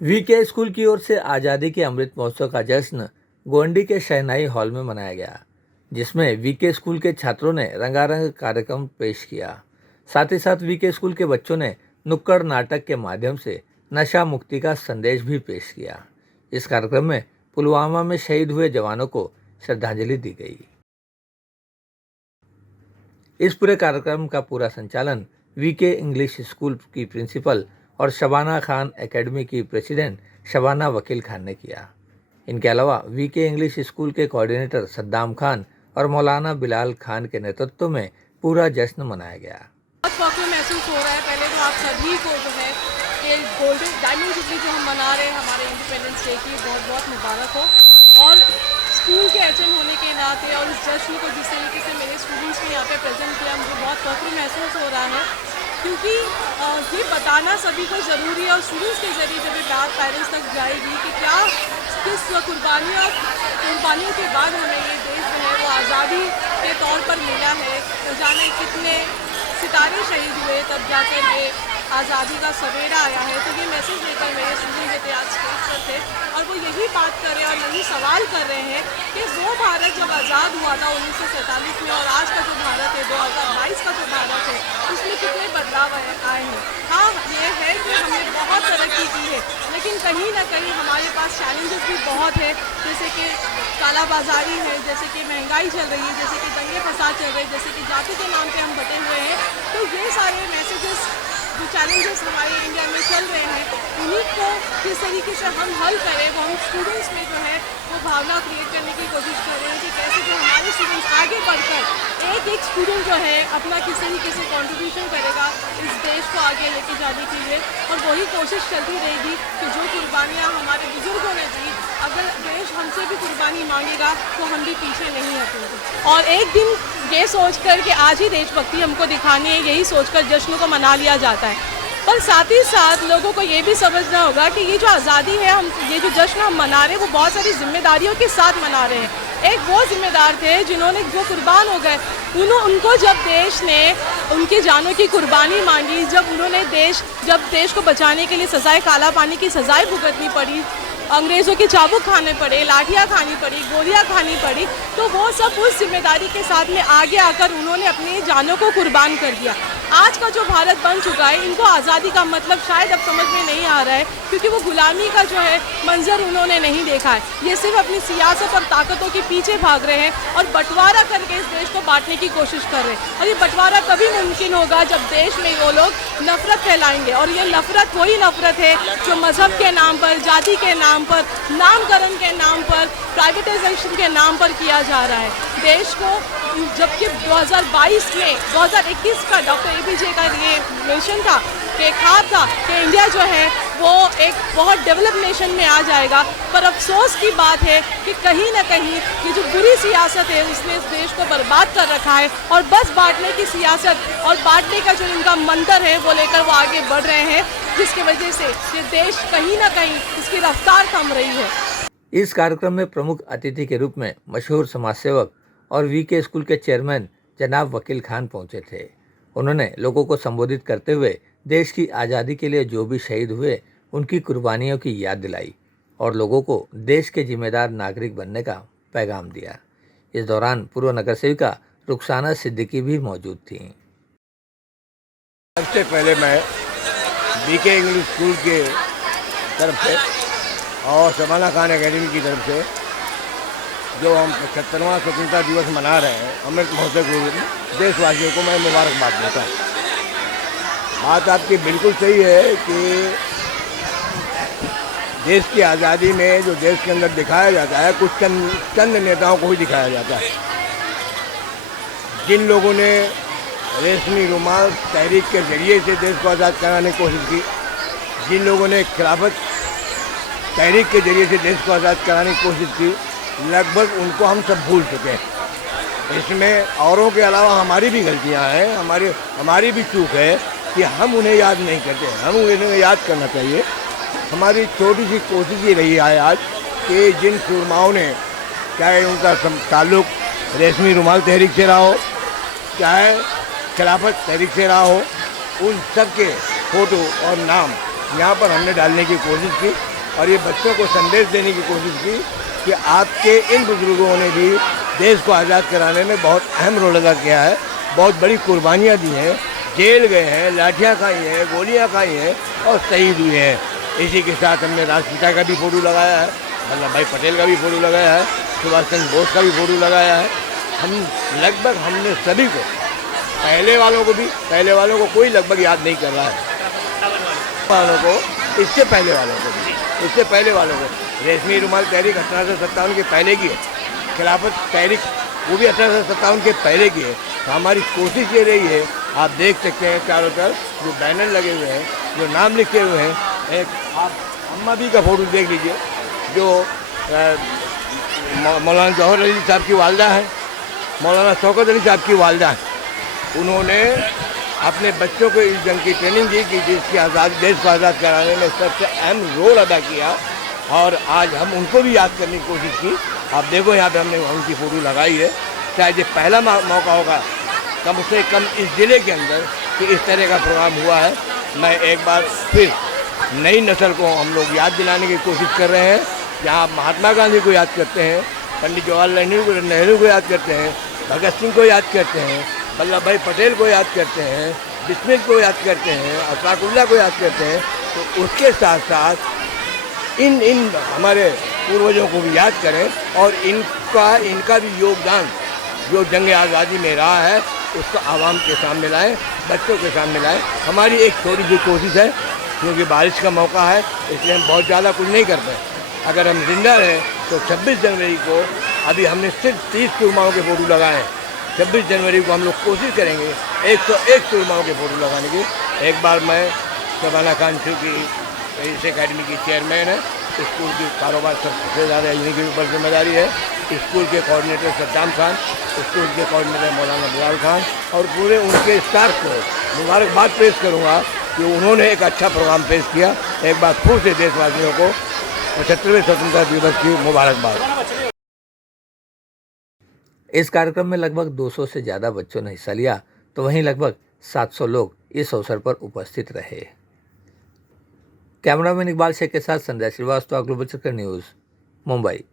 VK school की ओर से आज़ादी के अमृत महोत्सव का जश्न गोंडी के शहनाई हॉल में मनाया गया, जिसमें वीके स्कूल के छात्रों ने रंगारंग कार्यक्रम पेश किया। साथ ही साथ वीके स्कूल के बच्चों ने नुक्कड़ नाटक के माध्यम से नशा मुक्ति का संदेश भी पेश किया। इस कार्यक्रम में पुलवामा में शहीद हुए जवानों को श्रद्धांजलि दी गई। इस पूरे कार्यक्रम का पूरा संचालन वीके इंग्लिश स्कूल की प्रिंसिपल और शबाना खान एकेडमी की प्रेसिडेंट शबाना वकील खान ने किया। इनके अलावा वीके इंग्लिश स्कूल के कोऑर्डिनेटर सद्दाम खान और मौलाना बिलाल खान के नेतृत्व में पूरा जश्न मनाया गया। बहुत फख्र महसूस हो रहा है। पहले तो आप सभी को जो है कि गोल्डन डायमंड जुबली जो हम मना रहे हैं हमारे इंडिपेंडेंस डे की, बहुत बहुत मुबारक हो। और स्कूल के एचएम होने के नाते और इस जश्न को जिस तरीके से मेरे स्टूडेंट्स ने यहाँ पे प्रेजेंट किया, मुझे बहुत फख्र महसूस हो रहा है, क्योंकि ये बताना सभी को ज़रूरी है और स्टूडेंट्स के ज़रिए जब ये बात पेरेंट्स तक जाएगी कि क्या किस कुर्बानियों के बाद हमें ये देश जो है वो आज़ादी के तौर पर मिला है, तो जाने कितने सितारे शहीद हुए तब जाकर ये आज़ादी का सवेरा आया है। तो ये मैसेज लेकर मेरे स्टूडेंट आज स्टेज पर थे और वो यही बात कर रहे हैं और यही सवाल कर रहे हैं कि वो भारत जब आज़ाद हुआ था 1947 में और आज का जो भारत है 2022 का जो भारत है उसमें कितने बदलाव आए हैं। हाँ, ये है कि हमने बहुत तरक्की की है, लेकिन कहीं ना कहीं हमारे पास चैलेंजेस भी बहुत है, जैसे कि कालाबाजारी है, जैसे कि महंगाई चल रही है, जैसे कि दंगे फसाद चल रहे हैं, जैसे कि जाति के नाम पे हम बटे हुए हैं। तो ये सारे मैसेजेस जो चैलेंजेस हमारे इंडिया में चल रहे हैं, उन्हीं को किस तरीके से हम हल करें, वो हम स्टूडेंट्स में जो है वो भावना क्रिएट करने की कोशिश कर रहे हैं कि कैसे जो हमारे स्टूडेंट्स आगे बढ़कर एक स्टूडेंट जो है अपना किस तरीके से कंट्रीब्यूशन करेगा इस देश को आगे लेके जाने के लिए। और वही कोशिश चलती रहेगी कि जो कुर्बानियाँ हमारे बुजुर्गों ने दी, अगर देश हमसे भी कुर्बानी मांगेगा तो हम भी पीछे नहीं हटेंगे। और एक दिन ये सोचकर कि आज ही देशभक्ति हमको दिखानी है, यही सोचकर जश्न को मना लिया जाता है। पर साथ ही साथ लोगों को ये भी समझना होगा कि ये जो आज़ादी है, हम ये जो जश्न हम मना रहे हैं वो बहुत सारी जिम्मेदारियों के साथ मना रहे हैं। एक वो जिम्मेदार थे जिन्होंने जो कुर्बान हो गए, उनको जब देश ने उनकी जानों की कुर्बानी मांगी, जब देश को बचाने के लिए सजाए काला पानी की सजाएं भुगतनी पड़ी, अंग्रेज़ों के चाबुक खाने पड़े, लाठियाँ खानी पड़ी, गोलियाँ खानी पड़ी, तो वो सब उस जिम्मेदारी के साथ में आगे आकर उन्होंने अपनी जानों को कुर्बान कर दिया। आज का जो भारत बन चुका है, इनको आज़ादी का मतलब शायद अब समझ में नहीं आ रहा है, क्योंकि वो गुलामी का जो है मंजर उन्होंने नहीं देखा है। ये सिर्फ अपनी सियासत और ताकतों के पीछे भाग रहे हैं और बंटवारा करके इस देश को बांटने की कोशिश कर रहे हैं। और ये बंटवारा तभी मुमकिन होगा जब देश में वो लोग नफरत फैलाएंगे, और ये नफरत वही नफरत है जो मज़हब के नाम पर, जाति के नाम पर, नामकरण के नाम पर, प्राइवेटाइजेशन के नाम पर किया जा रहा है। देश को जबकि 2021 का डॉक्टर एपीजे का ये मिशन था कि ख्वाब था कि इंडिया जो है वो एक बहुत डेवलप नेशन में आ जाएगा, पर अफसोस की बात है कि कहीं ना कहीं ये जो बुरी सियासत है उसने इस देश को बर्बाद कर रखा है और बस बांटने की सियासत और बांटने का जो इनका मंत्र है वो लेकर वो आगे बढ़ रहे हैं, जिसकी वजह से ये देश कहीं ना कहीं इसकी रफ्तार थम रही है। इस कार्यक्रम में प्रमुख अतिथि के रूप में मशहूर समाज सेवक और वीके स्कूल के चेयरमैन जनाब वकील खान पहुंचे थे। उन्होंने लोगों को संबोधित करते हुए देश की आज़ादी के लिए जो भी शहीद हुए उनकी कुर्बानियों की याद दिलाई और लोगों को देश के जिम्मेदार नागरिक बनने का पैगाम दिया। इस दौरान पूर्व नगर सेविका रुखसाना सिद्दीकी भी मौजूद थीं। सबसे पहले मैं वीके इंग्लिश स्कूल के तरफ से और शबाना खान एकेडमी की तरफ से जो हम 75वां स्वतंत्रता दिवस मना रहे हैं अमृत महोत्सव के रूप में, देशवासियों को मैं मुबारकबाद देता हूँ। बात आपकी बिल्कुल सही है कि देश की आज़ादी में जो देश के अंदर दिखाया जाता है, कुछ चंद नेताओं को ही दिखाया जाता है। जिन लोगों ने रेशमी रुमाल तहरीक के जरिए से देश को आज़ाद कराने की कोशिश की, जिन लोगों ने खिलाफत तहरीक के जरिए से देश को आज़ाद कराने की कोशिश की, लगभग उनको हम सब भूल चुके हैं। इसमें औरों के अलावा हमारी भी गलतियां हैं, हमारी भी चूक है कि हम उन्हें याद नहीं करते। हम उन्हें याद करना चाहिए। हमारी छोटी सी कोशिश ये रही है आज कि जिन सुरमाओं ने, चाहे उनका ताल्लुक रेशमी रुमाल तहरीक से रहा हो, चाहे खिलाफत तहरीक से रहा हो, उन सब के फ़ोटो और नाम यहाँ पर हमने डालने की कोशिश की और ये बच्चों को संदेश देने की कोशिश की कि आपके इन बुजुर्गों ने भी देश को आज़ाद कराने में बहुत अहम रोल अदा किया है, बहुत बड़ी कुर्बानियाँ दी हैं, जेल गए हैं, लाठियाँ खाई हैं, गोलियाँ खाई हैं और शहीद हुए हैं। इसी के साथ हमने राष्ट्रपिता का भी फोटो लगाया है, वल्लभ भाई पटेल का भी फोटो लगाया है, सुभाष चंद्र बोस का भी फोटो लगाया है। हम लगभग हमने सभी को, पहले वालों को कोई लगभग याद नहीं कर रहा है, वालों को इससे पहले वालों को रेशमी रुमाल तहरीक 1857 के पहले की है, खिलाफत तहरीक वो भी 1857 के पहले की है। तो हमारी कोशिश ये रही है, आप देख सकते हैं चारों तरफ जो बैनर लगे हुए हैं, जो नाम लिखे हुए हैं, एक आप अम्मा भी का फोटो देख लीजिए जो मौलाना जौहर अली साहब की वालदा है, मौलाना शौकत अली साहब की वालदा है। उन्होंने अपने बच्चों को इस जंग की ट्रेनिंग दी कि देश को आज़ाद कराने में सबसे अहम रोल अदा किया और आज हम उनको भी याद करने की कोशिश की। आप देखो यहाँ पे हमने उनकी फ़ोटो लगाई है। शायद ये पहला मौका होगा कम से कम इस ज़िले के अंदर कि इस तरह का प्रोग्राम हुआ है। मैं एक बार फिर नई नस्ल को हम लोग याद दिलाने की कोशिश कर रहे हैं। जहाँ महात्मा गांधी को याद करते हैं, पंडित जवाहरलाल नेहरू को याद करते हैं, भगत सिंह को याद करते हैं, वल्लभ भाई पटेल को याद करते हैं, बिस्मिल को याद करते हैं, अशफाकुल्लाह को याद करते हैं, तो उसके साथ साथ इन हमारे पूर्वजों को भी याद करें और इनका भी योगदान जो जंग आज़ादी में रहा है उसको आवाम के सामने लाएं, बच्चों के सामने लाएं। हमारी एक थोड़ी सी कोशिश है, क्योंकि बारिश का मौका है इसलिए हम बहुत ज़्यादा कुछ नहीं कर पाए। अगर हम जिंदा रहें तो 26 जनवरी को अभी हमने सिर्फ 30 सुरमाओं के फ़ोटो लगाए हैं। 26 जनवरी को हम लोग कोशिश करेंगे 101 सुरमाओं के फ़ोटो लगाने की। एक बार मैं शबाना खान की इस अकेडमी की चेयरमैन है, स्कूल की कारोबार सबसे ज़्यादा इन्हीं के ऊपर जिम्मेदारी है। स्कूल के कोऑर्डिनेटर सद्दाम खान, स्कूल के कोऑर्डिनेटर मौलाना बिलाल खान और पूरे उनके स्टाफ को मुबारकबाद पेश करूँगा कि उन्होंने एक अच्छा प्रोग्राम पेश किया। एक बार फिर से देशवासियों को 75वें स्वतंत्रता दिवस की मुबारकबाद। इस कार्यक्रम में लगभग 200 से ज़्यादा बच्चों ने हिस्सा लिया, तो वहीं लगभग 700 लोग इस अवसर पर उपस्थित रहे। कैमरामैन इकबाल शेख के साथ संध्या श्रीवास्तव, ग्लोबल चक्कर न्यूज़, मुंबई।